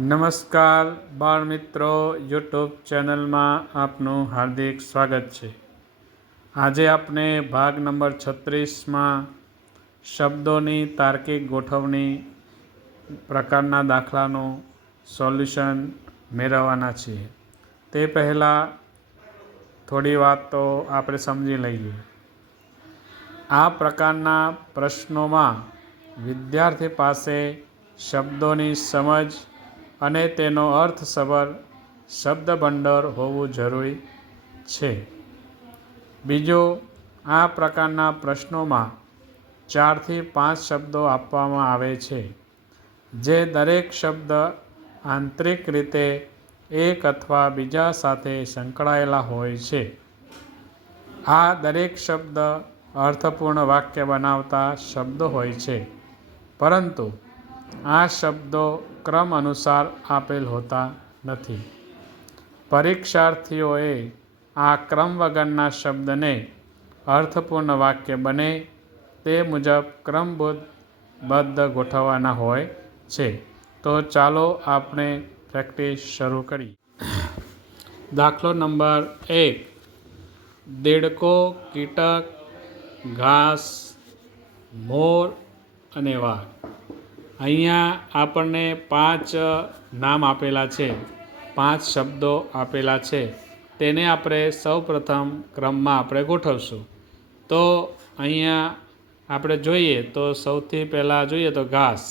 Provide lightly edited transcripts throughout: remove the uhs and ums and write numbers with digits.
નમસ્કાર બાળ મિત્રો, યુટ્યુબ ચેનલમાં આપનું હાર્દિક સ્વાગત છે। આજે આપણે ભાગ નંબર 36માં શબ્દોની તાર્કિક ગોઠવણી પ્રકારના દાખલાનું સોલ્યુશન મેળવવાના છીએ। તે પહેલાં થોડી વાત તો આપણે સમજી લઈએ। આ પ્રકારના પ્રશ્નોમાં વિદ્યાર્થી પાસે શબ્દોની સમજ અને તેનો અર્થસભર શબ્દભંડોળ હોવું જરૂરી છે। બીજું, આ પ્રકારના પ્રશ્નોમાં 4 થી 5 શબ્દો આપવામાં આવે છે, જે દરેક શબ્દ આંતરિક રીતે એક અથવા બીજા સાથે સંકળાયેલા હોય છે। આ દરેક શબ્દ અર્થપૂર્ણ વાક્ય બનાવતા શબ્દો હોય છે, પરંતુ આ શબ્દો ક્રમ અનુસાર આપેલ હોતા નથી। પરીક્ષાર્થીઓએ આ ક્રમ વગરના શબ્દને અર્થપૂર્ણ વાક્ય બને તે મુજબ ક્રમબદ્ધ ગોઠવવાના હોય છે। તો ચાલો આપણે પ્રેક્ટિસ શરૂ કરીએ। દાખલો નંબર 1, દેડકો, કીટક, ઘાસ, મોર અને વાઘ। અહીંયા આપણને 5 નામ આપેલા છે, 5 શબ્દો આપેલા છે। તેને આપણે સૌપ્રથમ ક્રમમાં આપણે ગોઠવશું। તો અહીંયા આપણે જોઈએ તો સૌથી પહેલાં જોઈએ તો ઘાસ,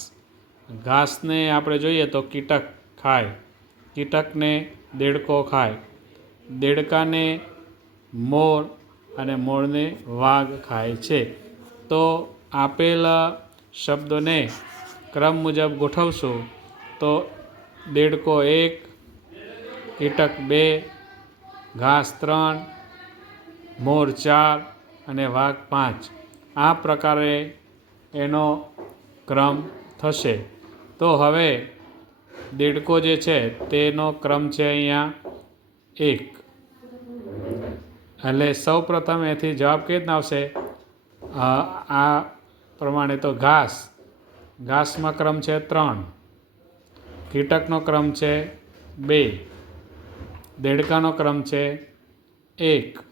ઘાસને આપણે જોઈએ તો કીટક ખાય, કીટકને દેડકો ખાય, દેડકાને મોર અને મોરને વાઘ ખાય છે। તો આપેલ શબ્દોને ક્રમ મુજબ ગોઠવશું તો દેડકો 1, કીટક 2, ઘાસ 3, મોર 4 અને વાઘ 5। આ પ્રકારે એનો ક્રમ થશે। તો હવે દેડકો જે છે તેનો ક્રમ છે અહીંયા 1, એટલે સૌપ્રથમ એથી જવાબ કેવી રીતના આવશે? આ પ્રમાણે તો ઘાસ, ઘાસમાં ક્રમ છે 3, કીટકનો ક્રમ છે 2, દેડકાનો ક્રમ છે 1,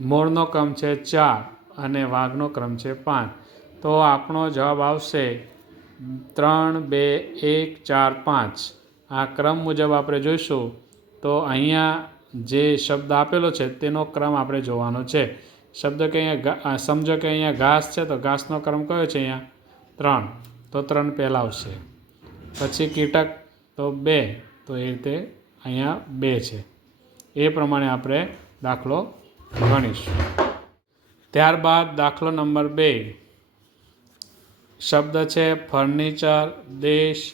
મોરનો ક્રમ છે 4 અને વાઘનો ક્રમ છે 5। તો આપણો જવાબ આવશે 3, 2, 1, 4, 5। આ ક્રમ મુજબ આપણે જોઈશું તો અહીંયા જે શબ્દ આપેલો છે તેનો ક્રમ આપણે જોવાનો છે। શબ્દ કે અહીંયા સમજો કે અહીંયા ઘાસ છે તો ઘાસનો ક્રમ કયો છે? અહીંયા 3, તો 3 પહેલાં આવશે। પછી કીટક તો 2, તો એ રીતે અહીંયા 2 છે। એ પ્રમાણે આપણે દાખલો ગણીશું। ત્યારબાદ દાખલો નંબર 2, શબ્દ છે ફર્નિચર, દેશ,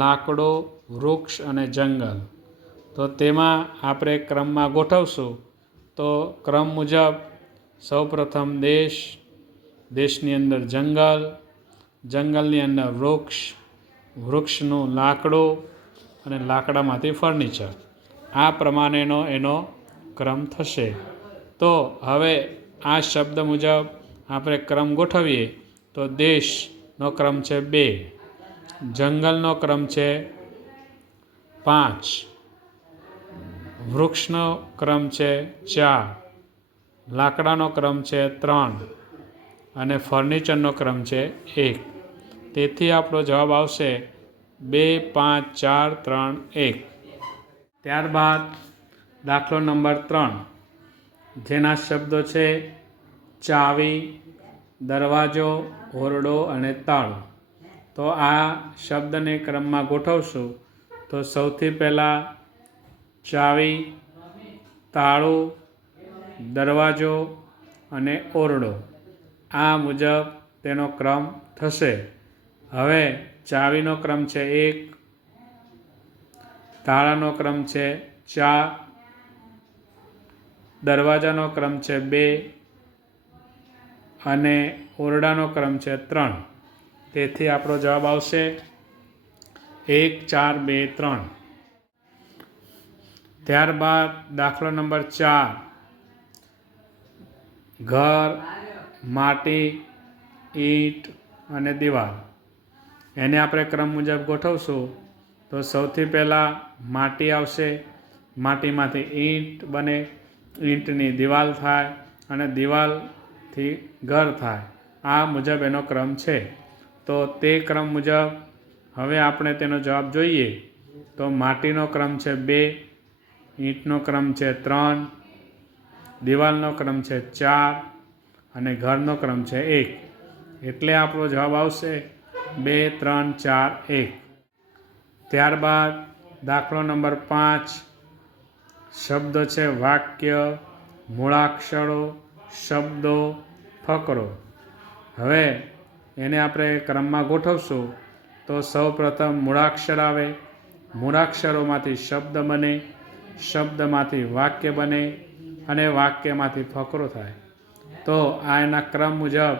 લાકડું, વૃક્ષ અને જંગલ। તો તેમાં આપણે ક્રમમાં ગોઠવશું તો ક્રમ મુજબ સૌપ્રથમ દેશ, દેશની અંદર જંગલ, જંગલની અંદર વૃક્ષ, વૃક્ષનું લાકડું અને લાકડામાંથી ફર્નિચર। આ પ્રમાણેનો એનો ક્રમ થશે। તો હવે આ શબ્દ મુજબ આપણે ક્રમ ગોઠવીએ તો દેશનો ક્રમ છે 2, જંગલનો ક્રમ છે 5, વૃક્ષનો ક્રમ છે 4, લાકડાનો ક્રમ છે 3 અને ફર્નિચરનો ક્રમ છે 1। તેથી આપણો જવાબ આવશે 2, 5, 4, 3, 1। ત્યારબાદ દાખલો નંબર 3, જેના શબ્દો છે ચાવી, દરવાજો, ઓરડો અને તાળું। તો આ શબ્દને ક્રમમાં ગોઠવશું તો સૌથી પહેલાં ચાવી, તાળું, દરવાજો અને ઓરડો, આ મુજબ તેનો ક્રમ થશે। હવે ચાવીનો ક્રમ છે 1, તાળાનો ક્રમ છે 4, દરવાજાનો ક્રમ છે 2 અને ઓરડાનો ક્રમ છે 3। તેથી આપણો જવાબ આવશે 1, 4, 2, 3। ત્યારબાદ દાખલો નંબર 4, ઘર, માટી, ઈંટ અને દિવાલ। એને આપણે ક્રમ મુજબ ગોઠવશું તો સૌથી પહેલાં માટી આવશે, માટીમાંથી ઈંટ બને, ઈંટની દિવાલ થાય અને દિવાલથી ઘર થાય. આ મુજબ એનો ક્રમ છે. તો તે ક્રમ મુજબ હવે આપણે તેનો જવાબ જોઈએ તો માટીનો ક્રમ છે 2, ઈંટનો ક્રમ છે 3, દિવાલનો ક્રમ છે 4 અને ઘરનો ક્રમ છે 1. એટલે આપણો જવાબ આવશે 2, 3, 4, 1. ત્યારબાદ દાખલો નંબર 5. શબ્દ છે વાક્ય, મૂળાક્ષરો, શબ્દો, ફકરો. હવે એને આપણે ક્રમમાં ગોઠવશું તો સૌ પ્રથમ મૂળાક્ષર આવે, મૂળાક્ષરોમાંથી શબ્દ બને, શબ્દમાંથી વાક્ય બને અને વાક્યમાંથી ફકરો થાય. તો આ એના ક્રમ મુજબ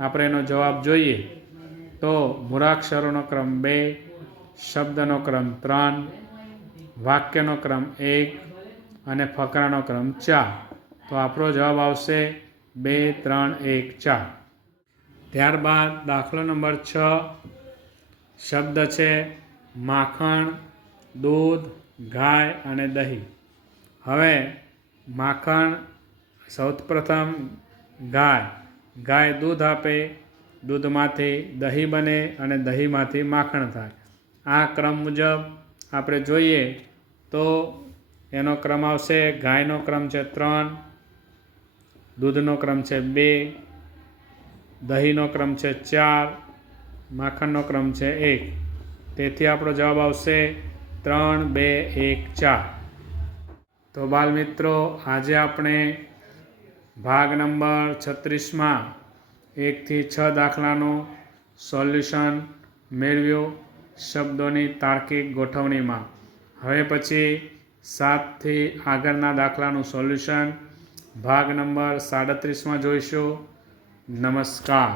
આપણે એનો જવાબ જોઈએ તો મૂળાક્ષરોનો ક્રમ 2, શબ્દનો ક્રમ 3, વાક્યનો ક્રમ 1 અને ફકરાનો ક્રમ 4. તો આપણો જવાબ આવશે 2, 3, 1, 4. ત્યારબાદ દાખલો નંબર 6. શબ્દ છે માખણ, દૂધ, ગાય અને દહીં. હવે માખણ સૌથી પ્રથમ ગાય દૂધ આપે, દૂધમાંથી દહીં બને અને દહીંમાંથી માખણ થાય. આ ક્રમ મુજબ આપણે જોઈએ તો એનો ક્રમ આવશે, ગાયનો ક્રમ છે 3, દૂધનો ક્રમ છે 2, દહીંનો ક્રમ છે 4, માખણનો ક્રમ છે 1. તેથી આપણો જવાબ આવશે 3, 2, 1, 4. તો બાલ મિત્રો, આજે આપણે ભાગ નંબર 36માં 1 થી 6 દાખલાનું સોલ્યુશન મેળવ્યું શબ્દોની તાર્કિક ગોઠવણીમાં. હવે પછી 7 થી આગળના દાખલાનું સોલ્યુશન ભાગ નંબર 37માં જોઈશું. નમસ્કાર.